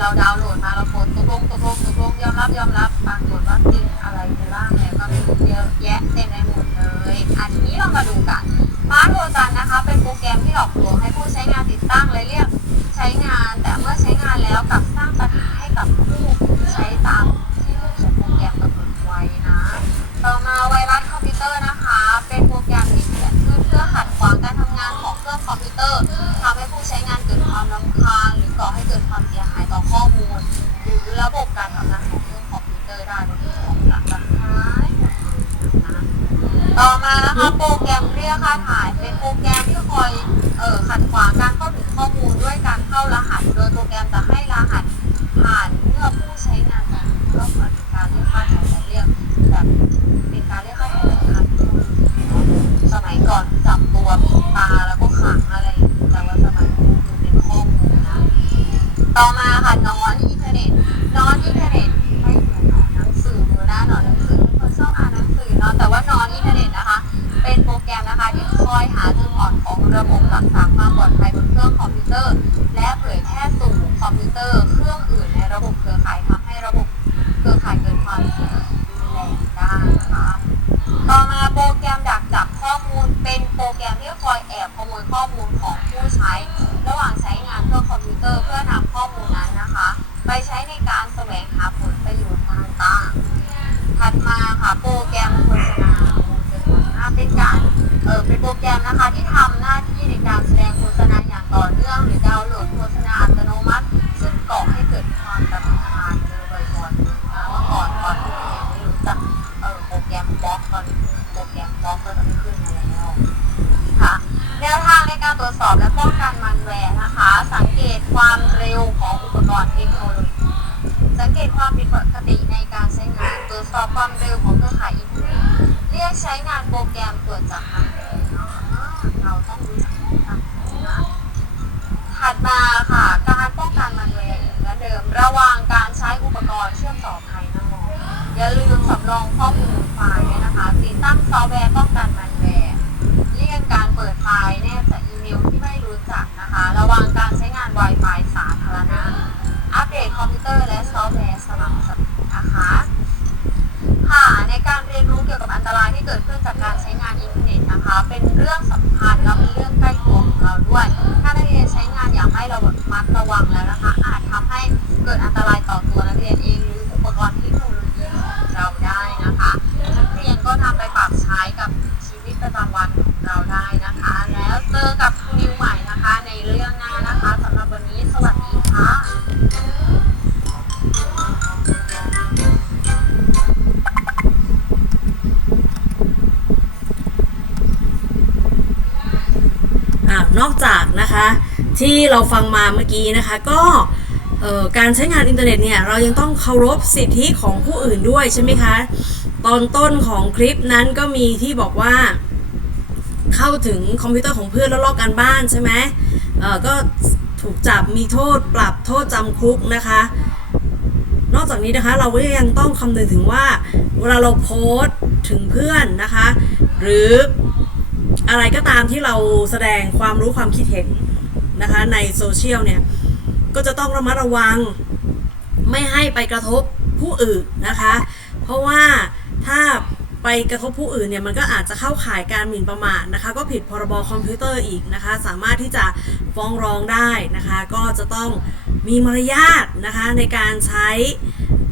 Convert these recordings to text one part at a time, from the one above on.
เราดาวน์โหลดมาเรากดตกลงตกลงตกลงยอมรับยอมรับปรากฏว่าจริงอะไรไปบ้างเนี่ยก็มีเยอะแยะเต็มไปหมดเลยอันนี้เรามาดูกันมาร์ทโลจันนะคะ เป็นโปรแกรมที่หลอกลวงให้ผู้ใช้งานติดตั้งเลยเรียกใช้งาน แต่เมื่อใช้งานแล้วกลับสร้างปัญหาให้กับผู้ใช้ตามที่รูปของโปรแกรมกำหนดไว้นะ ต่อมาไว ต่อมานะคะโปรแกรมเรียกค่าถ่ายเป็นโปรแกรมที่คอยเอ่อขัดขวางการเข้าถึงข้อมูลด้วยการเข้ารหัส โดยโปรแกรมจะให้รหัสผ่านเมื่อผู้ใช้งานการเพื่นการเรียกค่าถ่ายแบบเรียกแบบเป็นการเรียกค่าถ่ายแบบสมัยก่อนจับตัวปิดตาแล้วก็ขังอะไรแต่ว่าสมัยนี้เป็นข้อมูลนะต่อมาค่ะ เป็นโปรแกรมนะคะที่ทำหน้าที่ในการแสดงผล รองข้อมูลไฟล์นะคะติดตั้งซอฟต์แวร์ป้องกันมันแวร์เลี่ยงการเปิดไฟล์แนบจากอีเมลที่ไม่รู้จักนะคะ ระวังการใช้งาน Wi-Fi สาธารณะอัปเดตคอมพิวเตอร์และซอฟต์แวร์สม่ำเสมอนะคะค่ะในการเรียนรู้เกี่ยวกับอันตรายที่เกิดขึ้นจากการใช้งานอินเทอร์เน็ตนะคะ เป็นเรื่องสำคัญและเป็นเรื่องใกล้ตัวของเราด้วย ถ้านักเรียนใช้งานอย่างไม่ระมัดระวังแล้วนะคะ อาจทำให้เกิดอันตรายต่อตัวนักเรียนเอง อกับครูนิวใหม่นะคะ ในเรื่องหน้านะคะสำหรับวันนี้สวัสดีค่ะ่านอกจากนะคะที่เราฟังมาเมื่อกี้นะคะก็การใช้งานอินเทอร์เน็ตเนี่ยเรายังต้องเคารพสิทธิของผู้อื่นด้วยใช่ไหมคะ ตอนต้นของคลิปนั้นก็มีที่บอกว่า เข้าถึงคอมพิวเตอร์ของเพื่อนแล้วลอกการบ้านใช่ไหมเอ่อก็ถูกจับมีโทษปรับโทษจำคุกนะคะ นอกจากนี้นะคะเราก็ยังต้องคำนึงถึงว่าเวลาเราโพสถึงเพื่อนนะคะ หรืออะไรก็ตามที่เราแสดงความรู้ความคิดเห็นนะคะในโซเชียลเนี่ย ก็จะต้องระมัดระวังไม่ให้ไปกระทบผู้อื่นนะคะ เพราะว่าถ้า ไปกระทบผู้อื่นเนี่ยมันก็อาจจะเข้าข่ายการหมิ่นประมาทนะคะ ก็ผิดพรบคอมพิวเตอร์อีกนะคะ สามารถที่จะฟ้องร้องได้นะคะ ก็จะต้องมีมารยาทนะคะในการใช้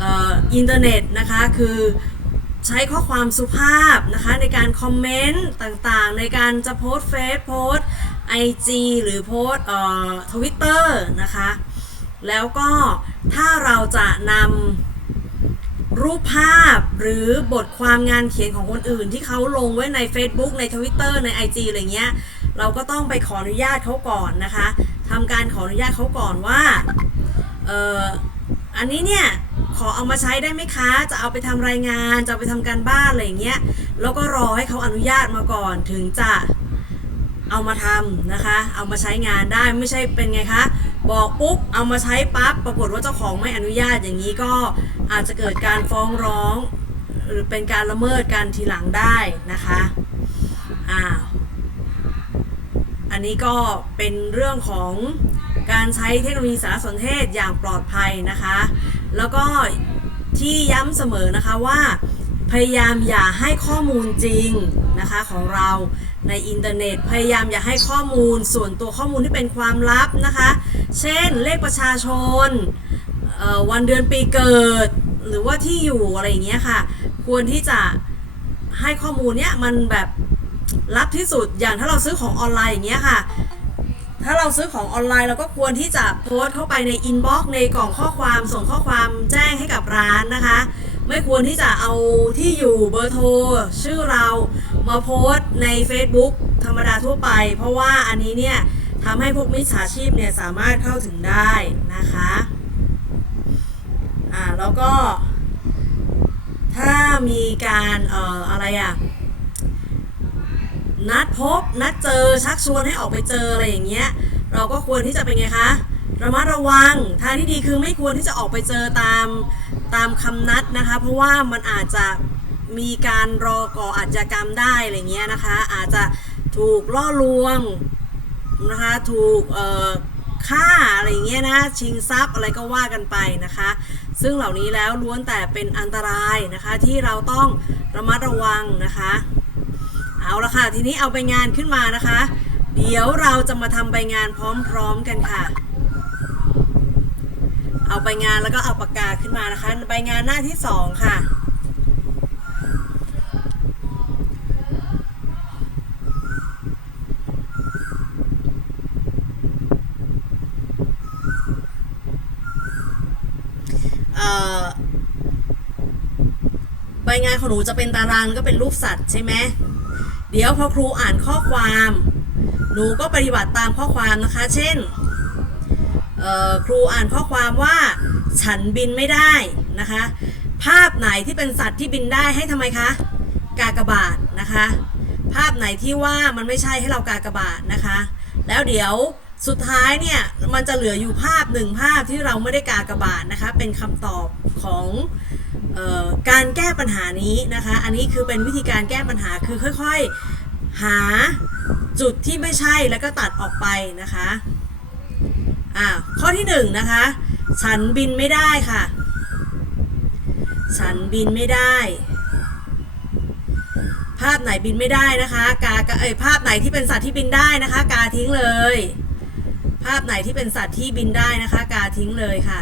อ,อ,อินเทอร์เน็ตนะคะคือใช้ข้อความสุภาพนะคะในการคอมเมนต์ต่างๆ ในการจะโพสเฟซโพสไอจีหรือโพสเอ่อทวิตเตอร์นะคะ แล้วก็ถ้าเราจะนำ รูปภาพหรือบทความงานเขียนของคนอื่น ที่เขาลงไว้ใน Facebook ใน Twitter ใน IG อะไรเงี้ย เราก็ต้องไปขออนุญาตเขาก่อนนะคะทำการขออนุญาตเขาก่อนว่าเอออันนี้เนี่ยขอเอามาใช้ได้ไหมคะ จะเอาไปทำรายงาน จะเอาไปทำการบ้านอะไรอย่างเงี้ย แล้วก็รอให้เขาอนุญาตมาก่อนถึงจะ เอามาทำนะคะ เอามาใช้งานได้ไม่ใช่เป็นไงคะบอกปุ๊บเอามาใช้ปั๊บปรากฏว่าเจ้าของไม่อนุญาตอย่างนี้ก็อาจจะเกิดการฟ้องร้อง หรือเป็นการละเมิดกันทีหลังได้นะคะอ้าวอันนี้ก็เป็นเรื่องของการใช้เทคโนโลยีสารสนเทศอย่างปลอดภัยนะคะ แล้วก็ที่ย้ำเสมอนะคะว่า พยายามอย่าให้ข้อมูลจริงนะคะของเรา ในอินเทอร์เน็ต พยายามอย่าให้ข้อมูลส่วนตัวข้อมูลที่เป็นความลับนะคะ เช่นเลขประชาชนวันเดือนปีเกิด หรือว่าที่อยู่อะไรอย่างเงี้ยค่ะ ควรที่จะให้ข้อมูลเนี้ยมันแบบลับที่สุดอย่างถ้าเราซื้อของออนไลน์อย่างเงี้ยค่ะถ้าเราซื้อของออนไลน์เราก็ควรที่จะโพสต์เข้าไปในอินบ็อกซ์ในกล่องข้อความส่งข้อความแจ้งให้กับร้านนะคะ ไม่ควรที่จะเอาที่อยู่เบอร์โทร ชื่อเรา มาโพสต์ใน Facebook ธรรมดาทั่วไป เพราะว่าอันนี้เนี่ยทำให้พวกมิจฉาชีพเนี่ยสามารถเข้าถึงได้นะคะอ่าแล้วก็ ถ้ามีการเอ่ออะไรอะนัดพบนัดเจอชักชวนให้ออกไปเจออะไรอย่างเงี้ยเราก็ควรที่จะเป็นไงคะระมัดระวังทางที่ดีคือไม่ควรที่จะออกไปเจอตามตามคำนัดนะคะ เพราะว่ามันอาจจะ มีการรอก่ออาชญากรรมได้อะไรเงี้ยนะคะ อาจจะถูกล่อลวงนะคะถูกฆ่าอะไรเงี้ยนะชิงทรัพย์อะไรก็ว่ากันไปนะคะ ซึ่งเหล่านี้แล้วล้วนแต่เป็นอันตรายนะคะที่เราต้องระมัดระวังนะคะ เอาละค่ะทีนี้เอาใบงานขึ้นมานะคะ เดี๋ยวเราจะมาทำใบงานพร้อมๆกันค่ะ เอาใบงานแล้วก็เอาปากกาขึ้นมานะคะ ใบงานหน้าที่สองค่ะ เอ่อ ใบ งานของหนูจะเป็นตารางแล้วก็เป็นรูปสัตว์ใช่ไหมเดี๋ยวพอครูอ่านข้อความ หนูก็ปฏิบัติตามข้อความนะคะ เช่นครูอ่านข้อความว่า ฉันบินไม่ได้นะคะ ภาพไหนที่เป็นสัตว์ที่บินได้ให้ทำไมคะกากบาทนะคะ ภาพไหนที่ว่ามันไม่ใช่ให้เรากากบาทนะคะ แล้วเดี๋ยวสุดท้ายเนี่ยมันจะเหลืออยู่ภาพหนึ่งภาพที่เราไม่ได้กากบาทนะคะ เป็นคำตอบของ การแก้ปัญหานี้นะคะ อันนี้คือเป็นวิธีการแก้ปัญหาคือค่อยๆ หาจุดที่ไม่ใช่แล้วก็ตัดออกไปนะคะอ่าข้อที่หนึ่งนะคะ ฉันบินไม่ได้ค่ะ ฉันบินไม่ได้ ภาพไหนบินไม่ได้นะคะกากเอ้ยภาพไหนที่เป็นสัตว์ที่บินได้นะคะ กาทิ้งเลย ภาพไหนที่เป็นสัตว์ที่บินได้นะคะ กาทิ้งเลยค่ะ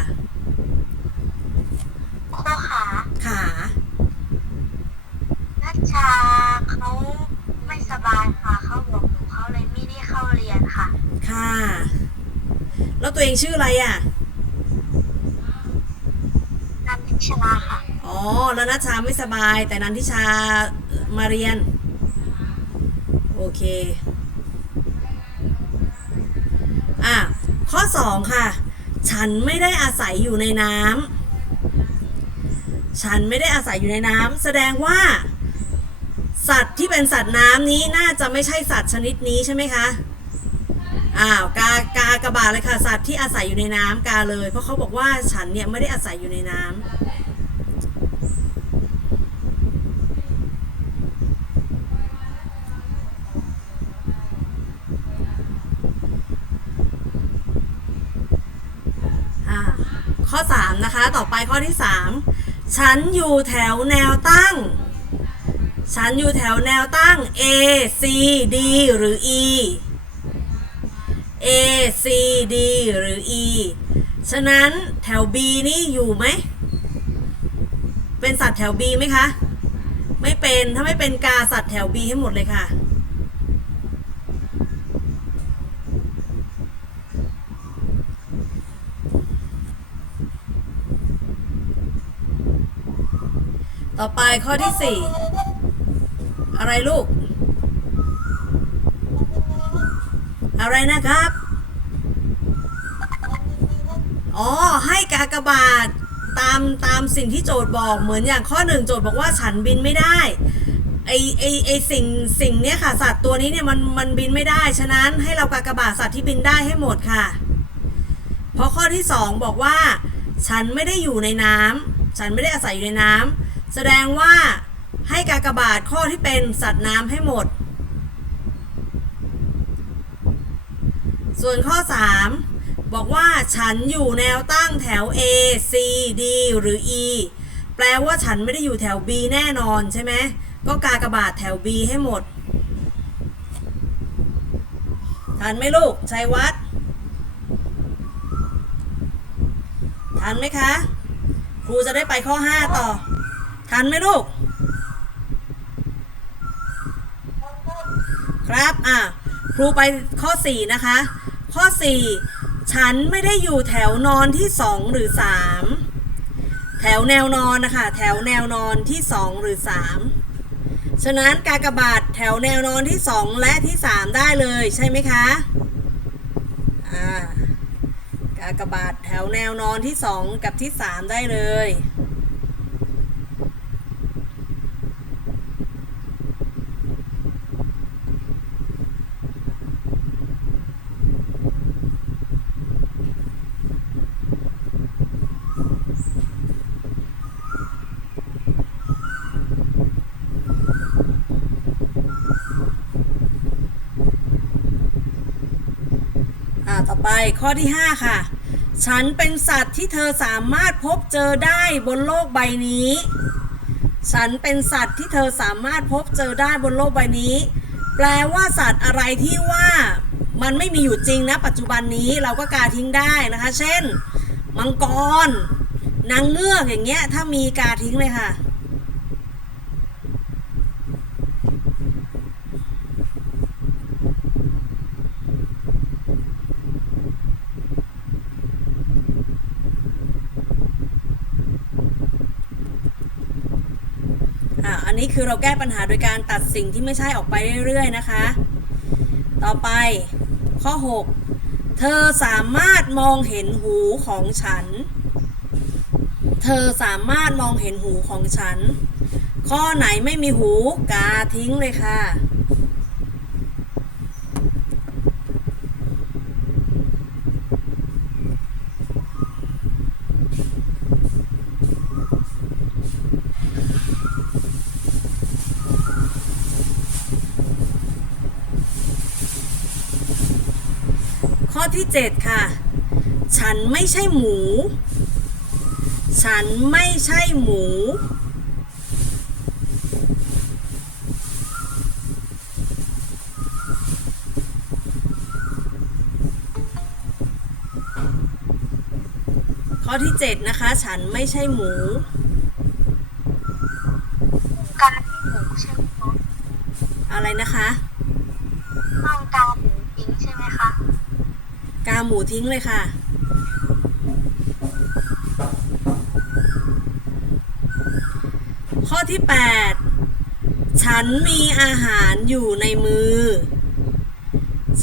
ครูขา ขานัชชาเขาไม่สบายค่ะ เขาบอกหนูเขาเลยไม่ได้เข้าเรียนค่ะ ค่ะ แล้วตัวเองชื่ออะไรอะนันทิชาค่ะ อ๋อแล้วนัชชาไม่สบาย แต่นันทิชามาเรียน โอเค อะ ข้อสองค่ะ ฉันไม่ได้อาศัยอยู่ในน้ำ ฉันไม่ได้อาศัยอยู่ในน้ำแสดงว่า สัตว์ที่เป็นสัตว์น้ำนี้น่าจะไม่ใช่สัตว์ชนิดนี้ใช่ไหมคะอ้าวกากากระบาดเลยค่ะสัตว์ที่อาศัยอยู่ในน้ำกาเลย เพราะเขาบอกว่าฉันเนี่ยไม่ได้อาศัยอยู่ในน้ำอ่าข้อ 3 นะคะ ต่อไปข้อที่ 3 ฉันอยู่แถวแนวตั้ง ฉันอยู่แถวแนวตั้ง A C D หรือ E A C D หรือ E ฉะนั้นแถว B นี่อยู่ไหม เป็นสัตว์แถว B ไหมคะ ไม่เป็น ถ้าไม่เป็นกาสัตว์แถว B ให้หมดเลยค่ะ ต่อไปข้อที่4อะไรลูก อะไรนะครับ อ๋อ ให้กากบาทตามตามสิ่งที่โจทย์บอกเหมือนอย่างข้อหนึ่งโจทย์บอกว่าฉันบินไม่ได้ไอไอไอสิ่งสิ่งเนี้ยค่ะ สัตว์ตัวนี้เนี่ยมันมันบินไม่ได้ฉะนั้นให้เรากากบาทสัตว์ที่บินได้ให้หมดค่ะ เพราะข้อที่สองบอกว่า ฉันไม่ได้อยู่ในน้ำฉันไม่ได้อาศัยอยู่ในน้ำ แสดงว่าให้กากบาทข้อที่เป็นสัตว์น้ำให้หมด ส่วนข้อ 3 บอกว่าฉันอยู่แนวตั้งแถว A C D หรือ E แปลว่าฉันไม่ได้อยู่แถว B แน่นอนใช่ไหมก็กากบาทแถว B ให้หมด ทันไหมลูกชัยวัฒน์ทันไหมคะ ครูจะได้ไปข้อ 5 ต่อ ทันไหมลูก ครับ อะ ครูไปข้อ 4 นะคะ ข้อ 4 ฉันไม่ได้อยู่แถวนอนที่ 2 หรือ 3 แถวแนวนอนนะคะ แถวแนวนอนที่ 2 หรือ 3 ฉะนั้นกากบาทแถวแนวนอนที่ 2 และที่ 3 ได้เลยใช่ไหมคะ อ่ากากบาทแถวแนวนอนที่ 2 กับที่ 3 ได้เลย อ่า ต่อ ไปข้อที่ 5 ค่ะ ฉันเป็นสัตว์ที่เธอสามารถพบเจอได้บนโลกใบนี้ ฉันเป็นสัตว์ที่เธอสามารถพบเจอได้บนโลกใบนี้ แปลว่าสัตว์อะไรที่ว่ามันไม่มีอยู่จริงนะปัจจุบันนี้เราก็กาทิ้งได้นะคะ เช่น มังกรนางเงือกอย่างเงี้ยถ้ามีกาทิ้งเลยค่ะ นี้คือเราแก้ปัญหาโดยการตัดสิ่งที่ไม่ใช่ออกไปเรื่อยๆนะคะ ต่อไปข้อ 6 เธอสามารถมองเห็นหูของฉัน เธอสามารถมองเห็นหูของฉัน ข้อไหนไม่มีหูกาทิ้งเลยค่ะ ข้อที่ 7 ค่ะ ฉันไม่ใช่หมู ฉันไม่ใช่หมู ข้อที่ 7 นะคะ ฉันไม่ใช่หมู การที่หมูใช่ไหมคะอะไรนะคะต้องกาหมูปิ้งใช่ไหมคะ กาหมูทิ้งเลยค่ะ ข้อที่ 8 ฉันมีอาหารอยู่ในมือ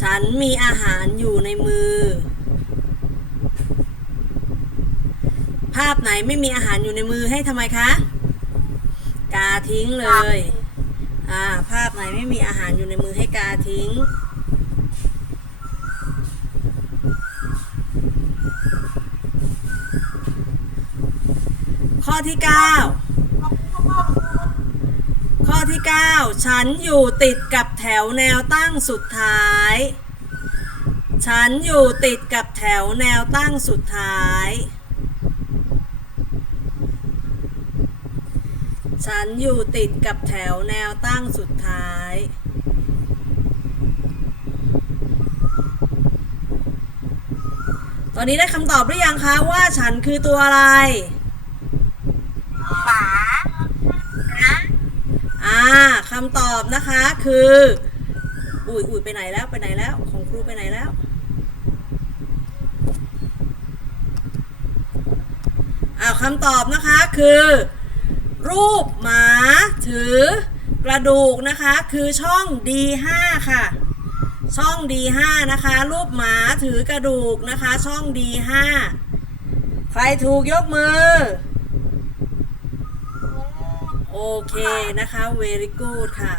ฉันมีอาหารอยู่ในมือ ภาพไหนไม่มีอาหารอยู่ในมือให้ทำไมคะ กาทิ้งเลย อ่า ภาพไหนไม่มีอาหารอยู่ในมือให้กาทิ้ง ข้อที่ 9 ข้อที่ 9 ฉันอยู่ติดกับแถวแนวตั้งสุดท้าย ฉันอยู่ติดกับแถวแนวตั้งสุดท้าย ฉันอยู่ติดกับแถวแนวตั้งสุดท้ายตอนนี้ได้คำตอบหรือยังคะว่าฉันคือตัวอะไร หมานะ อ่าคำตอบนะคะคือ อุ้ยอุ้ยไปไหนแล้วไปไหนแล้ว ของครูไปไหนแล้ว อ่าคำตอบนะคะคือ รูปหมาถือกระดูกนะคะ คือช่อง D5 ค่ะ ช่อง D5 นะคะ รูปหมาถือกระดูกนะคะ ช่อง D5 ใครถูกยกมือ โอเคนะคะ very good ค่ะ